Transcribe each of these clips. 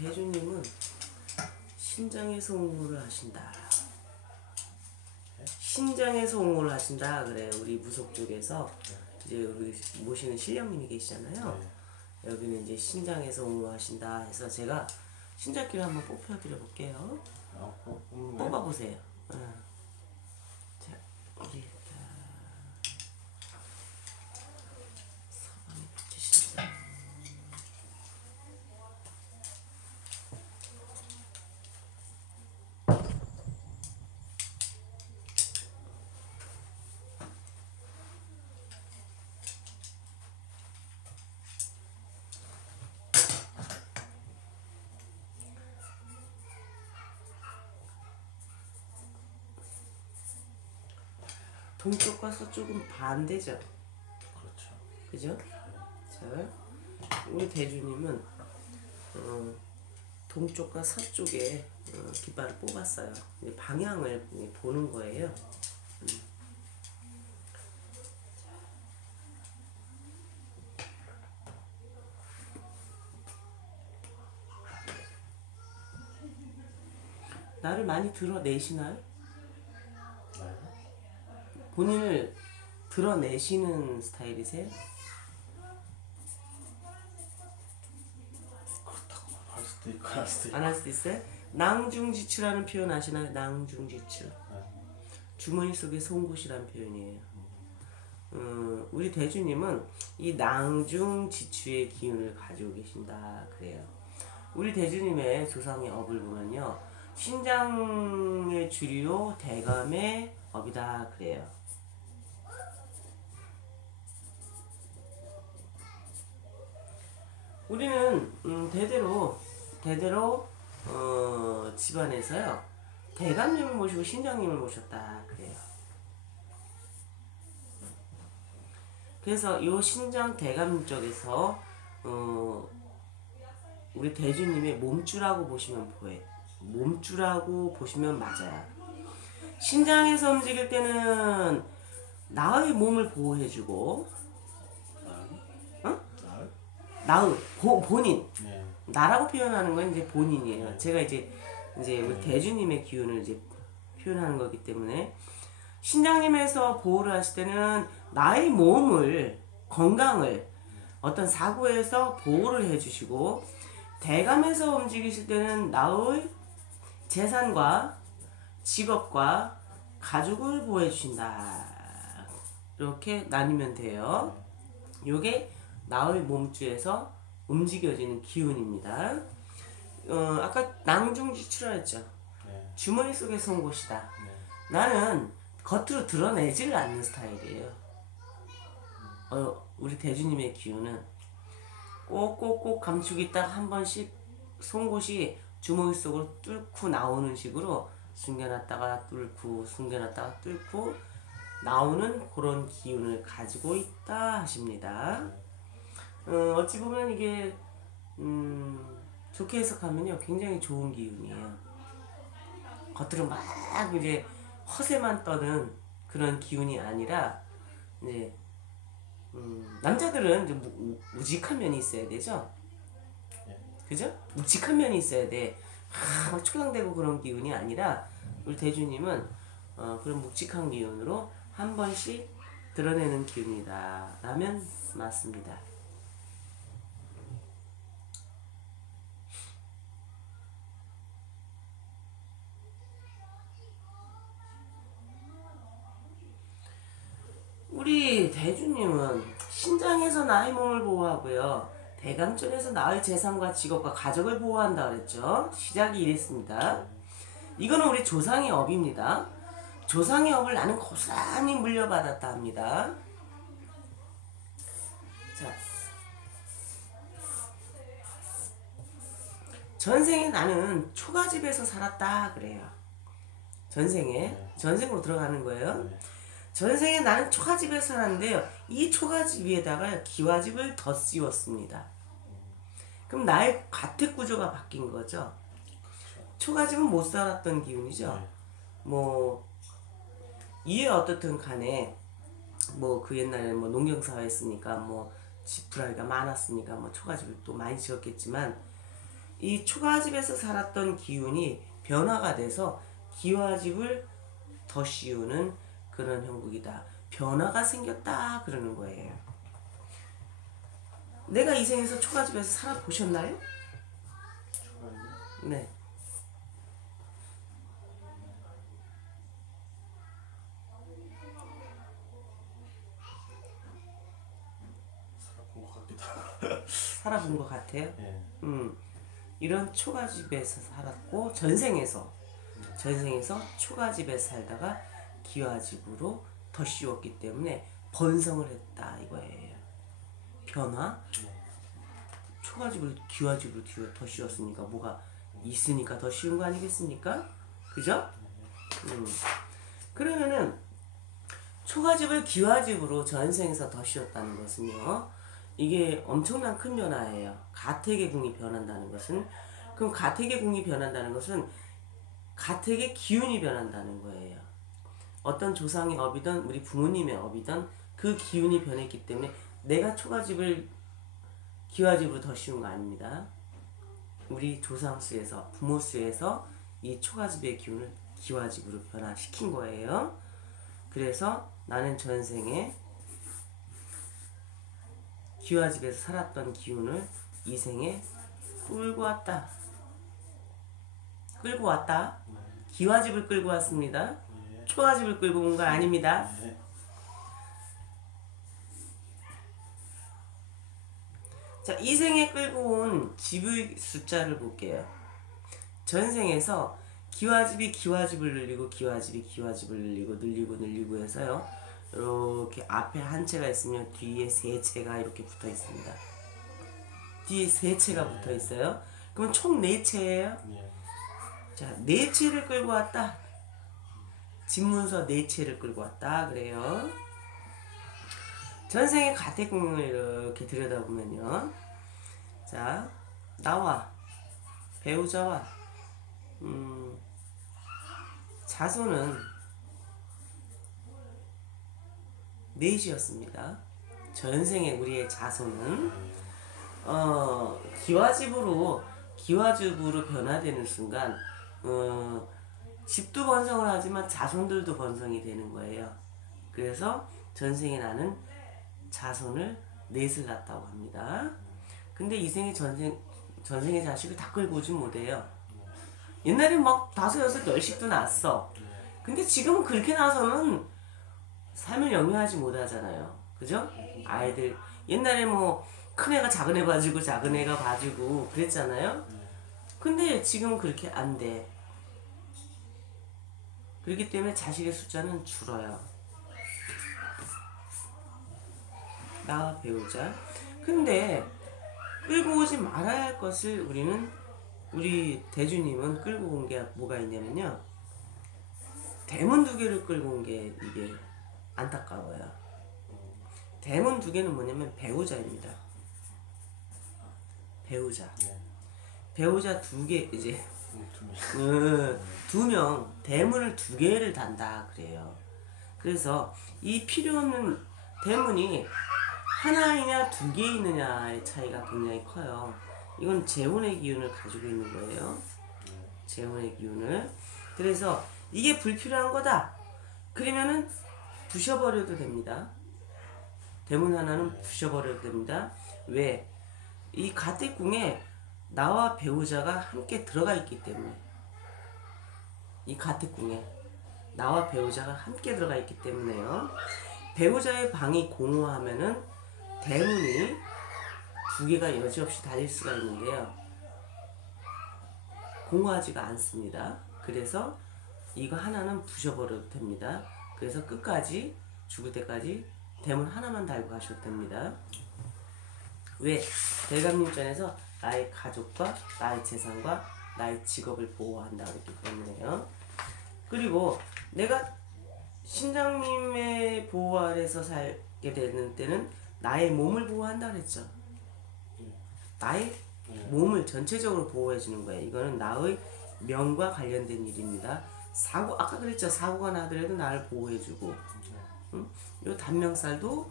대주님은 신장에서 옹호를 하신다. 신장에서 옹호를 하신다 그래 우리 무속 쪽에서 이제 우리 모시는 신령님이 계시잖아요. 네. 여기는 이제 신장에서 옹호하신다 해서 제가 신장기를 한번 뽑혀드려 볼게요. 아. 뽑아보세요. 응. 자, 우리 동쪽과 서쪽은 반대죠. 그렇죠. 그죠? 자, 우리 대주님은 어, 동쪽과 서쪽에 어, 깃발을 뽑았어요. 방향을 보는 거예요. 음. 나를 많이 드러내시나요? 네. 본인을 드러내시는 스타일이세요? 그렇다고 할 수도 있고 할 수도 있고. 안 할 수도 있어요? 낭중지추라는 표현 아시나요? 낭중지추. 네. 주머니 속에 송곳이라는 표현이에요. 음, 우리 대주님은 이 낭중지추의 기운을 가지고 계신다 그래요. 우리 대주님의 조상의 업을 보면요, 신장의 주리요 대감의 업이다 그래요. 우리는 음, 대대로 대대로 어, 집안에서요 대감님을 모시고 신장님을 모셨다 그래요. 그래서 요 신장 대감 쪽에서 어, 우리 대주님의 몸주라고 보시면 보여 몸주라고 보시면 맞아요. 신장에서 움직일 때는 나의 몸을 보호해주고? 나의 보, 본인 네. 나라고 표현하는 건 이제 본인이에요. 제가 이제 이제 우리 대주님의 기운을 이제 표현하는 거기 때문에 신장님에서 보호를 하실 때는 나의 몸을 건강을 어떤 사고에서 보호를 해주시고 대감에서 움직이실 때는 나의 재산과 직업과 가족을 보호해 주신다. 이렇게 나뉘면 돼요. 요게 나의 몸주에서 움직여지는 기운입니다. 어, 아까 낭중지추라 했죠. 네. 주머니 속에 선 곳이다. 네. 나는 겉으로 드러내지를 않는 스타일이에요. 어, 우리 대주님의 기운은 꼭꼭꼭 감추고 있다가 한 번씩 송곳이 주머니 속으로 뚫고 나오는 식으로 숨겨놨다가 뚫고 숨겨놨다가 뚫고 나오는 그런 기운을 가지고 있다 하십니다. 어, 어찌 보면 이게 음, 좋게 해석하면요 굉장히 좋은 기운이에요. 겉으로 막 이제 허세만 떠는 그런 기운이 아니라 이제 음, 남자들은 이제 무, 묵직한 면이 있어야 되죠. 네. 그죠? 묵직한 면이 있어야 돼. 아, 막 초lang대고 그런 기운이 아니라 우리 대주님은 어, 그런 묵직한 기운으로 한 번씩 드러내는 기운이다. 라면 맞습니다. 우리 대주님은 신장에서 나의 몸을 보호하고요. 대감쪽에서 나의 재산과 직업과 가족을 보호한다 그랬죠. 시작이 이랬습니다. 이거는 우리 조상의 업입니다. 조상의 업을 나는 고스란히 물려받았다 합니다. 자, 전생에 나는 초가집에서 살았다 그래요. 전생에 전생으로 들어가는 거예요. 네. 전생에 나는 초가집에서 살았는데요. 이 초가집 위에다가 기와집을 더 씌웠습니다. 그럼 나의 가택 구조가 바뀐 거죠. 초가집은 못 살았던 기운이죠. 네. 뭐 이에 어떻든 간에 뭐 그 옛날에 뭐 농경 사회였으니까 뭐 지푸라기가 많았으니까 뭐 초가집을 또 많이 지었겠지만 이 초가집에서 살았던 기운이 변화가 돼서 기와집을 더 씌우는 그런 형국이다. 변화가 생겼다 그러는 거예요. 내가 이 생에서 초가집에서 살아 보셨나요? 초가집. 네. 살아본 것 같아요. 예. 음, 이런 초가집에서 살았고 전생에서 전생에서 초가집에서 살다가 기와집으로 더 씌웠기 때문에 번성을 했다 이거예요. 변화? 초가집을 기와집으로 뒤- 더 씌웠으니까 뭐가 있으니까 더 쉬운 거 아니겠습니까? 그죠? 음. 그러면은 초가집을 기와집으로 전생에서 더 씌웠다는 것은요. 이게 엄청난 큰 변화예요. 가택의 궁이 변한다는 것은 그럼 가택의 궁이 변한다는 것은 가택의 기운이 변한다는 거예요. 어떤 조상의 업이든 우리 부모님의 업이든 그 기운이 변했기 때문에 내가 초가집을 기와집으로 더 씌운 거 아닙니다. 우리 조상 수에서 부모 수에서 이 초가집의 기운을 기와집으로 변화시킨 거예요. 그래서 나는 전생에 기와집에서 살았던 기운을 이 생에 끌고 왔다. 끌고 왔다. 기와집을 끌고 왔습니다. 예. 초가집을 끌고 온거 아닙니다. 예. 자, 이 생에 끌고 온 집의 숫자를 볼게요. 전생에서 기와집이 기와집을 늘리고 기와집이 기와집을 늘리고 늘리고 늘리고 해서요. 이렇게 앞에 한 채가 있으면 뒤에 세 채가 이렇게 붙어 있습니다. 뒤에 세 채가 붙어 있어요. 그럼 총 네 채예요. 예. 자, 네 채를 끌고 왔다. 집문서 네 채를 끌고 왔다. 그래요. 전생의 가택궁을 이렇게 들여다보면요. 자, 나와. 배우자와, 음, 자손은 넷이었습니다. 전생의 우리의 자손은 어, 기와집으로 기와집으로 변화되는 순간 어, 집도 번성을 하지만 자손들도 번성이 되는 거예요. 그래서 전생에 나는 자손을 넷을 낳았다고 합니다. 근데 이 생에 전생 전생의 자식을 다 끌고 오진 못해요. 옛날에 막 다섯 여섯 열씩도 낳았어. 근데 지금은 그렇게 나서는 삶을 영위하지 못하잖아요. 그죠? 아이들 옛날에 뭐 큰 애가 작은 애 봐주고 작은 애가 봐주고 그랬잖아요. 근데 지금은 그렇게 안 돼. 그렇기 때문에 자식의 숫자는 줄어요. 나 배우자. 근데 끌고 오지 말아야 할 것을 우리는 우리 대주님은 끌고 온 게 뭐가 있냐면요. 대문 두 개를 끌고 온 게 이게 안타까워요. 대문 두 개는 뭐냐면 배우자입니다. 배우자. 예. 배우자 두 개 이제 음, 두 명. 음, 두명 대문을 두 개를 단다 그래요. 그래서 이 필요 없는 대문이 하나이냐 두 개 있느냐의 차이가 굉장히 커요. 이건 재혼의 기운을 가지고 있는 거예요. 재혼의 기운을. 그래서 이게 불필요한 거다. 그러면은 부셔버려도 됩니다. 대문 하나는 부셔버려도 됩니다. 왜? 이 가택궁에 나와 배우자가 함께 들어가 있기 때문에 이 가택궁에 나와 배우자가 함께 들어가 있기 때문에요. 배우자의 방이 공허하면은 대문이 두 개가 여지없이 달릴 수가 있는데요. 공허하지가 않습니다. 그래서 이거 하나는 부셔버려도 됩니다. 그래서 끝까지 죽을 때까지 대문 하나만 달고 가셔도 됩니다. 왜? 대감님전에서 나의 가족과 나의 재산과 나의 직업을 보호한다 그랬기 때문에요. 그리고 내가 신장님의 보호 아래서 살게 되는 때는 나의 몸을 보호한다 그랬죠. 나의 몸을 전체적으로 보호해 주는 거예요. 이거는 나의 명과 관련된 일입니다. 사고 아까 그랬죠. 사고가 나더라도 나를 보호해 주고, 응? 요 단명살도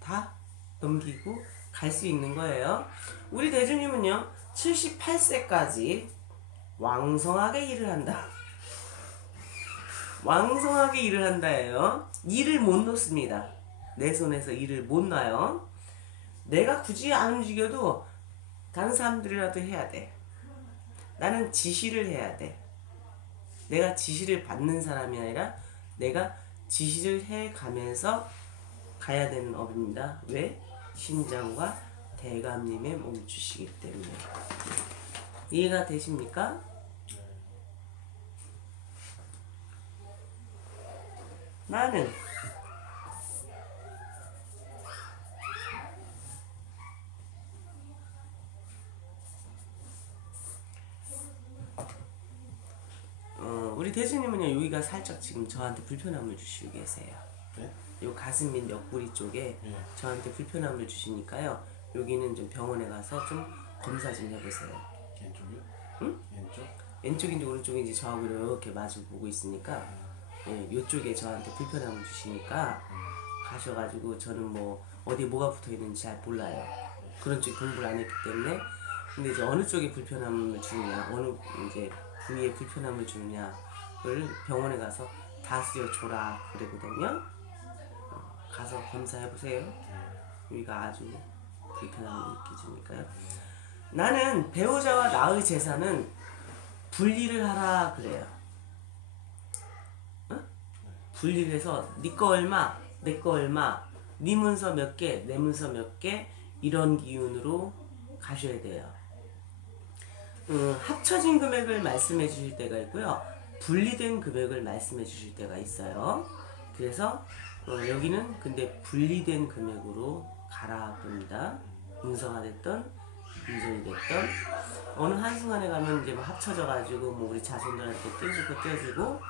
다 넘기고 갈 수 있는 거예요. 우리 대주님은요, 78세까지 왕성하게 일을 한다. 왕성하게 일을 한다예요. 일을 못 놓습니다. 내 손에서 일을 못 놔요. 내가 굳이 안 움직여도 다른 사람들이라도 해야 돼. 나는 지시를 해야 돼. 내가 지시를 받는 사람이 아니라 내가 지시를 해 가면서 가야 되는 업입니다. 왜? 신장과 대감님의 몸주시기 때문에. 이해가 되십니까? 나는 어, 우리 대주님은요 여기가 살짝 지금 저한테 불편함을 주시고 계세요. 네? 요 가슴 및 옆구리 쪽에 예. 저한테 불편함을 주시니까요. 여기는 좀 병원에 가서 좀 검사 좀 해보세요. 왼쪽이요? 응? 왼쪽? 왼쪽인지 오른쪽인지 저하고 이렇게 마주 보고 있으니까 예, 요쪽에 저한테 불편함을 주시니까 가셔가지고 저는 뭐 어디에 뭐가 붙어 있는지 잘 몰라요. 그런 쪽 공부를 안 했기 때문에 근데 이제 어느 쪽에 불편함을 주느냐 어느 이제 부위에 불편함을 주느냐를 병원에 가서 다 쓰여 줘라 그러거든요. 어, 가서 검사해 보세요. 여기가 아주 불편함을 느껴주니까요. 나는 배우자와 나의 재산은 분리를 하라 그래요. 어? 분리를 해서 네 거 얼마, 내 거 얼마, 네 문서 몇 개, 내 문서 몇 개, 이런 기운으로 가셔야 돼요. 음, 합쳐진 금액을 말씀해 주실 때가 있고요. 분리된 금액을 말씀해 주실 때가 있어요. 그래서 어, 여기는 근데 분리된 금액으로 가라 그럽니다. 문서가 됐던 어느 한순간에 가면 이제 뭐 합쳐져 가지고 뭐 우리 자손들한테 떼주고 떼주고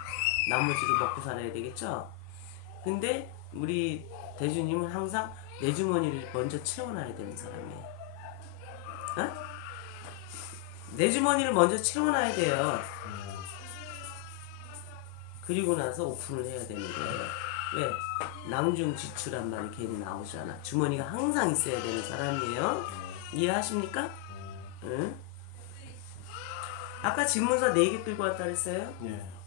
나머지로 먹고 살아야 되겠죠. 근데 우리 대주님은 항상 내 주머니를 먼저 채워놔야 되는 사람이에요. 어? 내 주머니를 먼저 채워놔야 돼요. 그리고 나서 오픈을 해야 되는 거예요. 왜? 낭중 지출한 말이 괜히 나오잖아. 주머니가 항상 있어야 되는 사람이에요. 이해하십니까? 응? 아까 집문서 4개 끌고 왔다 그랬어요? 예.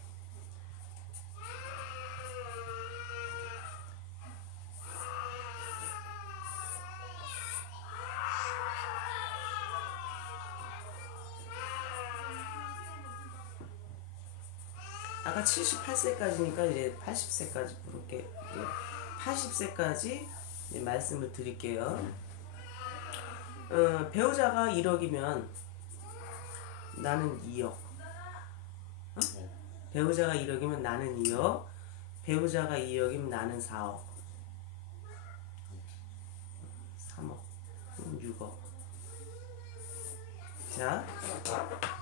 아까 78세까지니까 이제 80세까지 부를게. 이제 80세까지 이제 말씀을 드릴게요. 어, 배우자가 1억이면 나는 2억. 예. 배우자가 1억이면 나는 2억. 배우자가 2억이면 나는 4억. 3억. 6억. 자.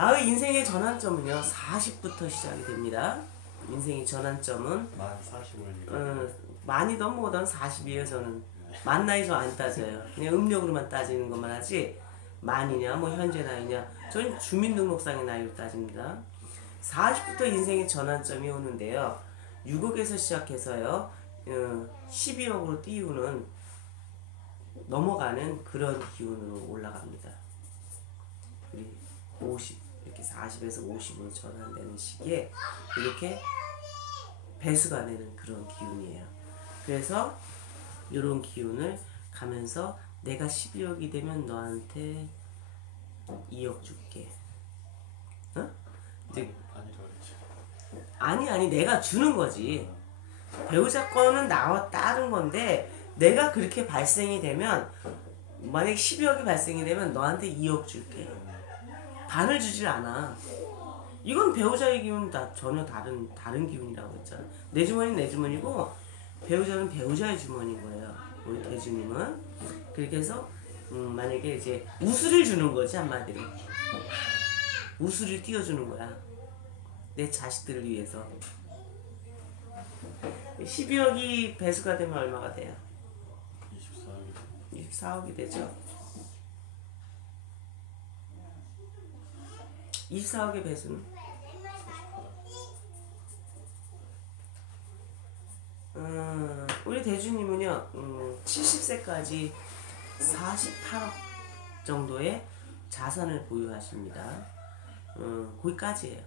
나의 인생의 전환점은요, 40부터 시작이 됩니다. 인생의 전환점은 만 40을 이거. 어, 많이 넘어오던 40이에요 저는. 만 나이 저안 따져요. 그냥 음력으로만 따지는 것만 하지 만이냐 뭐 현재 나이냐 저는 주민등록상의 나이로 따집니다. 40부터 인생의 전환점이 오는데요. 6억에서 시작해서요 어, 12억으로 띄우는 넘어가는 그런 기운으로 올라갑니다. 우리 50 이렇게 40에서 50으로 전환되는 시기에 이렇게 배수가 되는 그런 기운이에요. 그래서 이런 기운을 가면서 내가 12억이 되면 너한테 2억 줄게. 어? 이제 그랬지. 아니 아니 내가 주는 거지. 배우자 거는 나와 따른 건데 내가 그렇게 발생이 되면 만약 12억이 발생이 되면 너한테 2억 줄게. 반을 주질 않아. 이건 배우자의 기운은 다 전혀 다른 다른 기운이라고 했잖아. 내 주머니는 내 주머니고 배우자는 배우자의 주머니인 거예요. 우리 대주님은 그렇게 해서 음, 만약에 이제 우수를 주는 거지 한마디로 우수를 띄워주는 거야. 내 자식들을 위해서. 12억이 배수가 되면 얼마가 돼요? 24억이 24억이 되죠. 24억의 배수는? 음, 우리 대주님은요, 음, 70세까지 48억 정도의 자산을 보유하십니다. 어, 거기까지예요.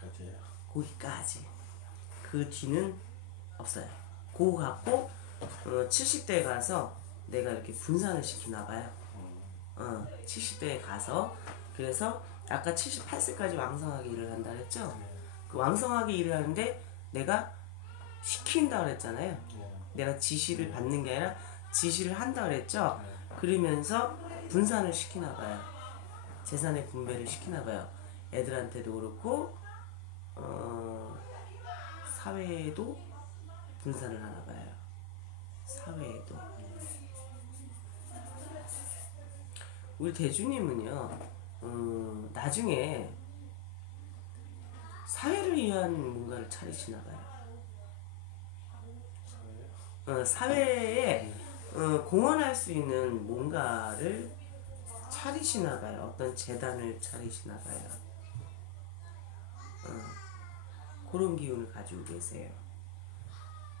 까지예요. 거기까지. 그 뒤는 없어요. 그거 갖고 어, 70대에 가서 내가 이렇게 분산을 시키나 봐요. 어, 70대에 가서 그래서 아까 78세까지 왕성하게 일을 한다 그랬죠? 그 왕성하게 일을 하는데 내가 시킨다 그랬잖아요. 네. 내가 지시를 받는 게 아니라 지시를 한다 그랬죠? 그러면서 분산을 시키나 봐요. 재산의 분배를 시키나 봐요. 애들한테도 그렇고 어, 사회에도 분산을 하나 봐요. 사회에도. 우리 대주님은요, 음, 나중에 사회를 위한 뭔가를 차리시나 봐요. 사회요? 어, 사회에 어, 공헌할 수 있는 뭔가를 차리시나 봐요. 어떤 재단을 차리시나 봐요. 어, 그런 기운을 가지고 계세요.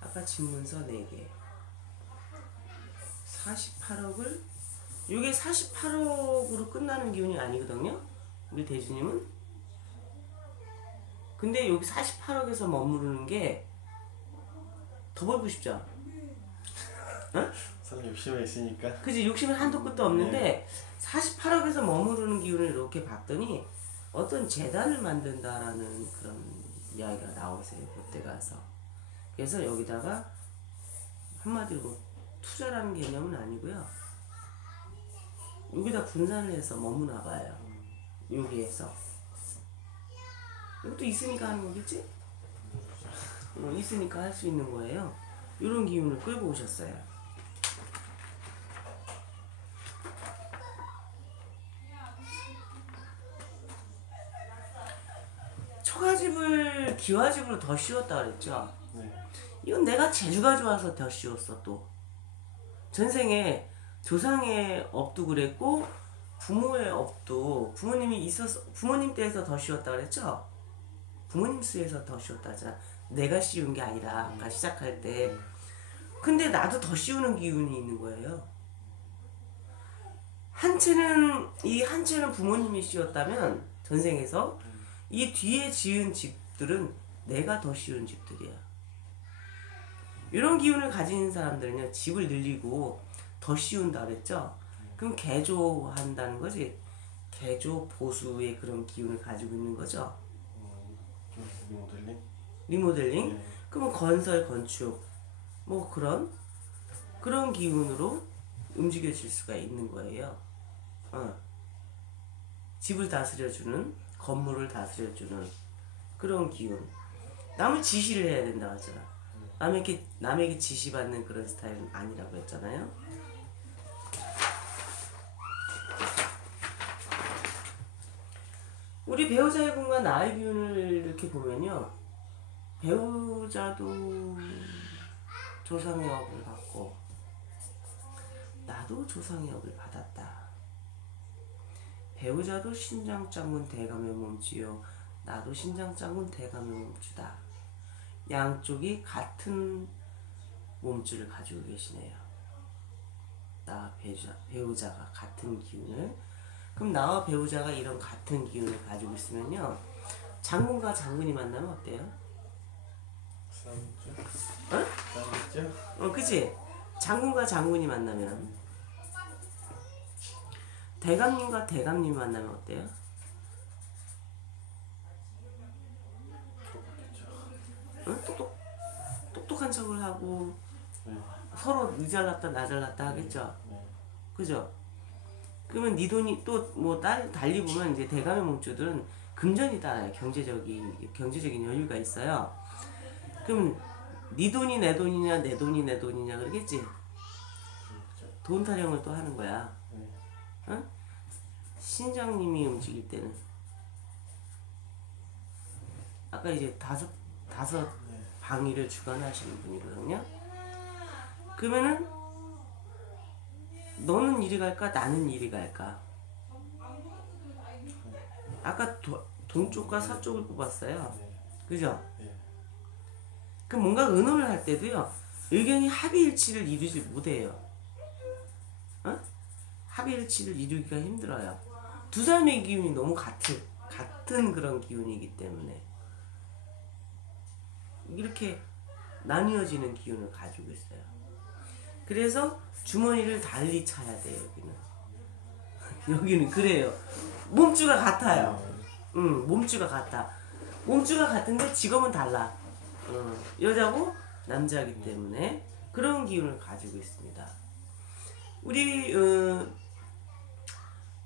아까 집문서 4개. 48억을 이게 48억으로 끝나는 기운이 아니거든요. 우리 대주님은. 근데 여기 48억에서 머무르는 게 더 벌고 싶죠? 사람 욕심이 있으니까. 그지 욕심은 한도 끝도 없는데 48억에서 머무르는 기운을 이렇게 봤더니 어떤 재단을 만든다라는 그런 이야기가 나오세요 그때 가서 그래서 여기다가 한마디로 투자라는 개념은 아니고요 여기다 분산을 해서 머무나 봐요 여기에서 이것도 있으니까 하는 거겠지? 어, 있으니까 할 수 있는 거예요 이런 기운을 끌고 오셨어요 처가집을 기와집으로 더 씌웠다 그랬죠. 네. 이건 내가 재주가 좋아서 더 씌웠어 또. 전생에 조상의 업도 그랬고 부모의 업도 부모님이 있어서 부모님 때에서 더 씌웠다 그랬죠. 부모님 수에서 더 씌웠다 하잖아. 내가 씌운 게 아니라 아까 시작할 때. 근데 나도 더 씌우는 기운이 있는 거예요. 한 채는 이 한 채는 부모님이 씌웠다면 전생에서 이 뒤에 지은 집들은 내가 더 씌운 집들이야. 이런 기운을 가진 사람들은요 집을 늘리고 더 씌운다 그랬죠. 그럼 개조한다는 거지. 개조 보수의 그런 기운을 가지고 있는 거죠. 음, 좀 리모델링. 리모델링. 네. 그러면 건설 건축 뭐 그런 그런 기운으로 움직여질 수가 있는 거예요. 어. 집을 다스려주는 건물을 다스려주는 그런 기운. 남을 지시를 해야 된다 하잖아. 남에게 남에게 지시받는 그런 스타일은 아니라고 했잖아요. 우리 배우자의 군과 나의 기운을 이렇게 보면요. 배우자도 조상의 업을 받고 나도 조상의 업을 받았다. 배우자도 신장장군 대감의 몸주요 나도 신장장군 대감의 몸주다. 양쪽이 같은 몸주를 가지고 계시네요. 나 배우자, 배우자가 같은 기운을 그럼 나와 배우자가 이런 같은 기운을 가지고 있으면요 장군과 장군이 만나면 어때요? 싸우죠? 어? 싸우죠? 어, 그치? 장군과 장군이 만나면 대감님과 대감님이 만나면 어때요? 어? 똑똑, 똑똑한 척을 하고 네. 서로 니 잘났다 나 잘났다 하겠죠? 네. 그죠? 그러면 니 돈이 또뭐 달리 보면 이제 대감의 몸주들은 금전이 따라요. 경제적인 경제적인 여유가 있어요. 그럼 니 돈이 내 돈이냐 내 돈이 내 돈이냐 그러겠지? 돈 타령을 또 하는 거야. 네. 신장님이 움직일 때는 아까 이제 다섯 다섯 네. 방위를 주관하시는 분이거든요. 그러면은 너는 이리 갈까 나는 이리 갈까? 아까 도, 동쪽과 서쪽을 뽑았어요. 네. 그죠? 네. 그 뭔가 의논을 할 때도요 의견이 합의일치를 이루지 못해요. 어? 합일치를 이루기가 힘들어요. 두 사람의 기운이 너무 같은 같은 그런 기운이기 때문에 이렇게 나뉘어지는 기운을 가지고 있어요. 그래서 주머니를 달리 차야 돼요 여기는. 여기는 그래요. 몸주가 같아요. 응, 몸주가 같다. 몸주가 같은데 직업은 달라. 어, 여자고 남자이기 때문에 그런 기운을 가지고 있습니다. 우리 어,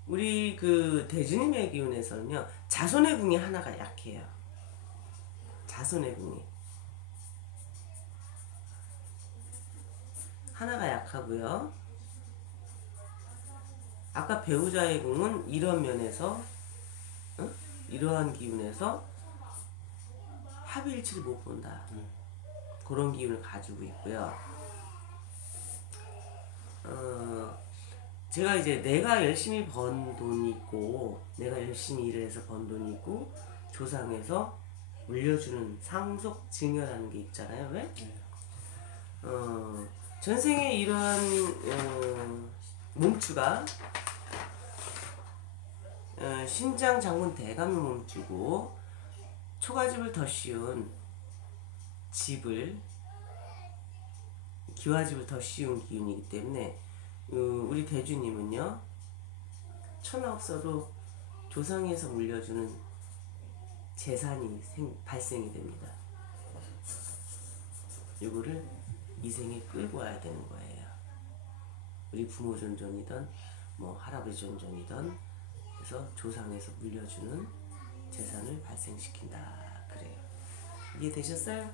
우리 그 대주님의 기운에서는요 자손의 궁이 하나가 약해요. 자손의 궁이 하나가 약하고요. 아까 배우자의 궁은 이런 면에서 어? 이러한 기운에서 합일치를 못 본다. 그런 기운을 가지고 있고요. 어, 제가 이제 내가 열심히 번 돈이 있고, 내가 열심히 일을 해서 번 돈이 있고, 조상에서 물려주는 상속 증여라는 게 있잖아요. 왜? 어, 전생에 이러한 어, 몸주가 어, 신장 장군 대감의 몸주고 초가집을 더 씌운 집을 기와집을 더 씌운 기운이기 때문에 어, 우리 대주님은요 천하 없어도 조상에서 물려주는 재산이 생, 발생이 됩니다. 이거를 이 생에 끌고 와야 되는 거예요. 우리 부모 존존이든 뭐 할아버지 존존이든 그래서 조상에서 물려주는 재산을 발생시킨다 그래요. 이해되셨어요?